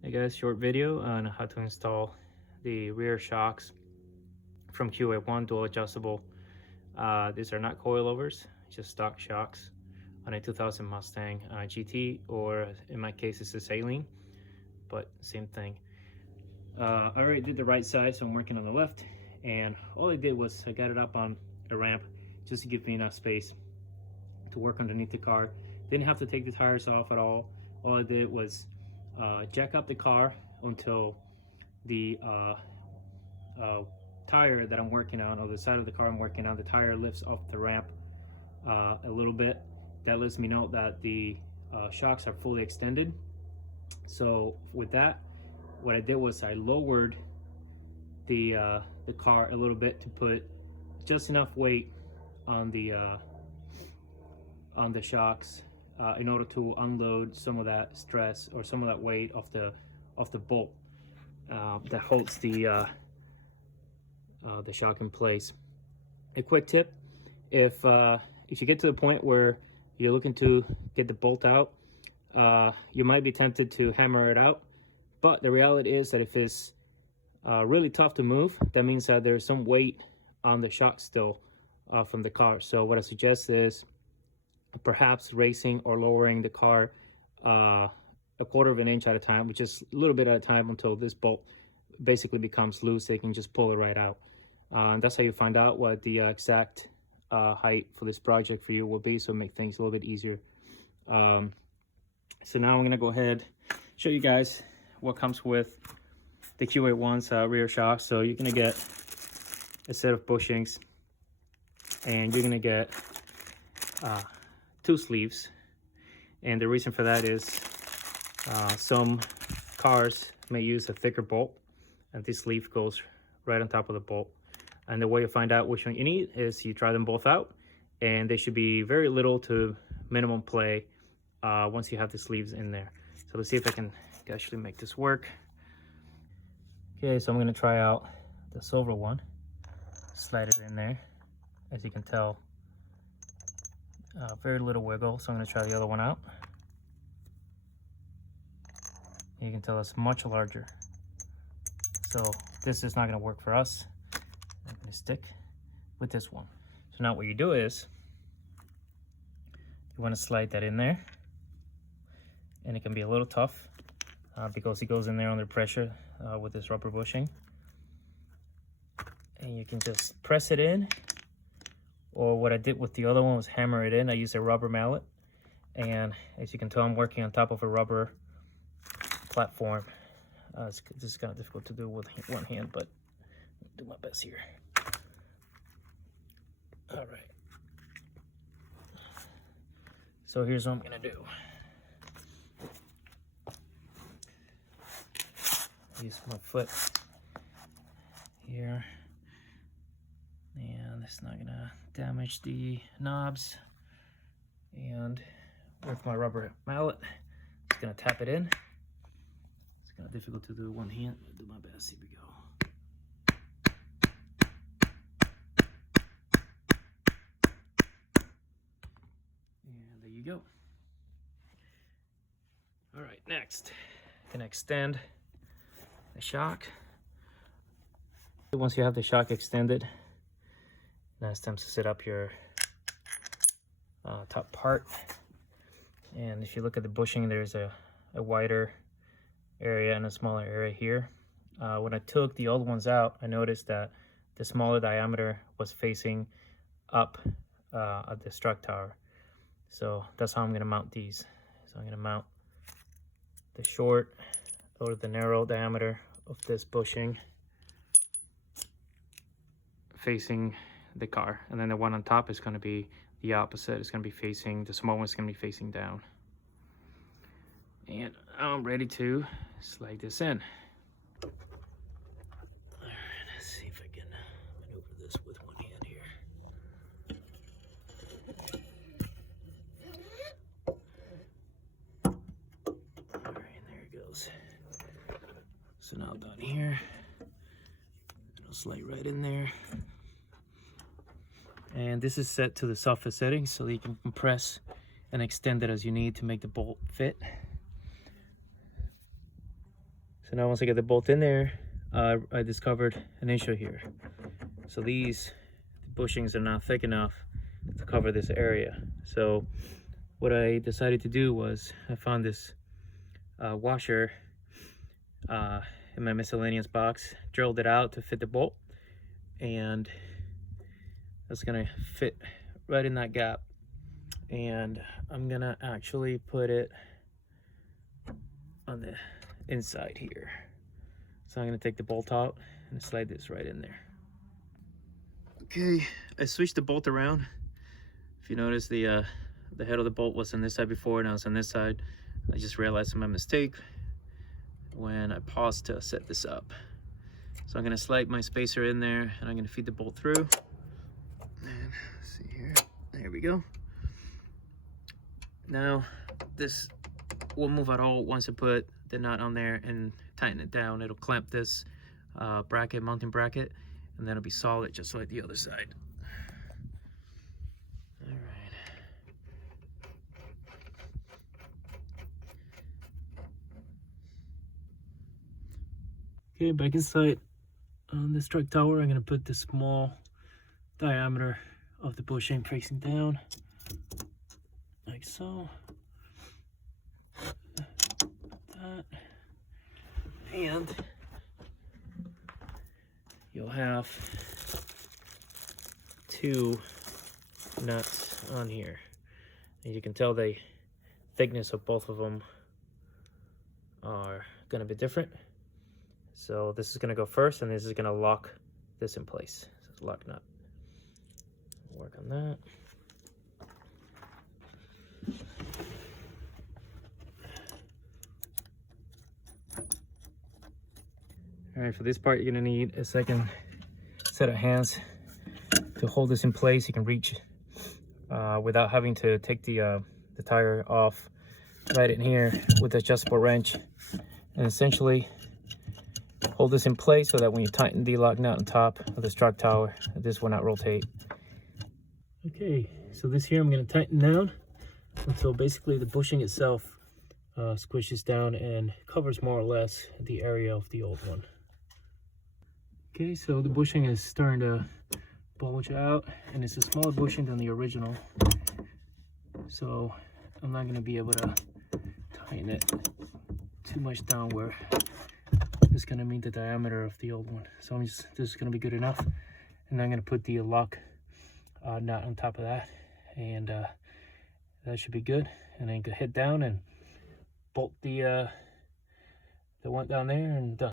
Hey guys, short video on how to install the rear shocks from QA1 dual adjustable. These are not coilovers, just stock shocks on a 2000 Mustang GT, or in my case it's a Saline, but same thing. I already did the right side, so I'm working on the left, and all I did was I got it up on a ramp just to give me enough space to work underneath the car. Didn't have to take the tires off at all. All I did was jack up the car until the tire that I'm working on, or the side of the car I'm working on, the tire lifts off the ramp a little bit. That lets me know that the shocks are fully extended. So with that, what I did was I lowered the car a little bit to put just enough weight on the shocks in order to unload some of that stress or some of that weight off the bolt that holds the shock in place. A quick tip: if you get to the point where you're looking to get the bolt out, you might be tempted to hammer it out, but the reality is that if it's really tough to move, that means that there's some weight on the shock still from the car. So what I suggest is perhaps raising or lowering the car a 1/4 of an inch at a time, which is a little bit at a time, until this bolt basically becomes loose. They can just pull it right out. And that's how you find out what the exact height for this project for you will be, so make things a little bit easier. So now I'm gonna go ahead show you guys what comes with the QA1's rear shock. So you're gonna get a set of bushings, and you're gonna get 2 sleeves. And the reason for that is some cars may use a thicker bolt, and this sleeve goes right on top of the bolt. And the way you find out which one you need is you try them both out, and they should be very little to minimum play once you have the sleeves in there. So let's see if I can actually make this work. Okay, so I'm going to try out the silver one. Slide it in there. As you can tell, very little wiggle, so I'm going to try the other one out. You can tell it's much larger. So this is not going to work for us. I'm going to stick with this one. So now what you do is you want to slide that in there, and it can be a little tough because it goes in there under pressure with this rubber bushing. And you can just press it in, or what I did with the other one was hammer it in. I used a rubber mallet, and as you can tell, I'm working on top of a rubber platform. This is kind of difficult to do with one hand, but I'll do my best here. All right. So here's what I'm gonna do. Use my foot here, and it's not gonna damage the knobs. And with my rubber mallet, just gonna tap it in. It's kind of difficult to do with one hand. I'll do my best. Here we go. And there you go. All right, next, gonna extend the shock. Once you have the shock extended, now it's time to set up your top part. And if you look at the bushing, there's a wider area and a smaller area here. When I took the old ones out, I noticed that the smaller diameter was facing up at the strut tower. So that's how I'm going to mount these. So I'm going to mount the short or the narrow diameter of this bushing facing the car, and then the one on top is going to be the opposite. It's going to be facing, the small one's going to be facing down. And I'm ready to slide this in. All right, let's see if I can maneuver this with one hand here. All right, there it goes. So now down here, it'll slide right in there. And this is set to the softest setting, so that you can compress and extend it as you need to make the bolt fit. So now once I get the bolt in there, I discovered an issue here. So these bushings are not thick enough to cover this area. So what I decided to do was I found this washer in my miscellaneous box, drilled it out to fit the bolt, and that's gonna fit right in that gap. And I'm gonna actually put it on the inside here. So I'm gonna take the bolt out and slide this right in there. Okay, I switched the bolt around. If you notice, the head of the bolt was on this side before, now it's on this side. I just realized my mistake when I paused to set this up. So I'm gonna slide my spacer in there and I'm gonna feed the bolt through. And let's see here, there we go. Now this won't move at all once I put the nut on there and tighten it down. It'll clamp this bracket, mounting bracket, and then it'll be solid just like the other side. All right. Okay, back inside on this truck tower, I'm gonna put the small diameter of the bushing facing down, like so. That. And you'll have 2 nuts on here. And you can tell the thickness of both of them are gonna be different. So this is gonna go first, and this is gonna lock this in place. So it's a lock nut. Work on that. All right, for this part, you're gonna need a second set of hands to hold this in place. You can reach without having to take the tire off right in here with the adjustable wrench, and essentially hold this in place so that when you tighten the lock nut on top of this truck tower, this will not rotate. Okay, so this here I'm gonna tighten down until basically the bushing itself squishes down and covers more or less the area of the old one. Okay, so the bushing is starting to bulge out, and it's a smaller bushing than the original. So I'm not gonna be able to tighten it too much down where it's gonna meet the diameter of the old one. So this is gonna be good enough. And I'm gonna put the lock nut on top of that, and that should be good. And then you can hit down and bolt the one down there, and done.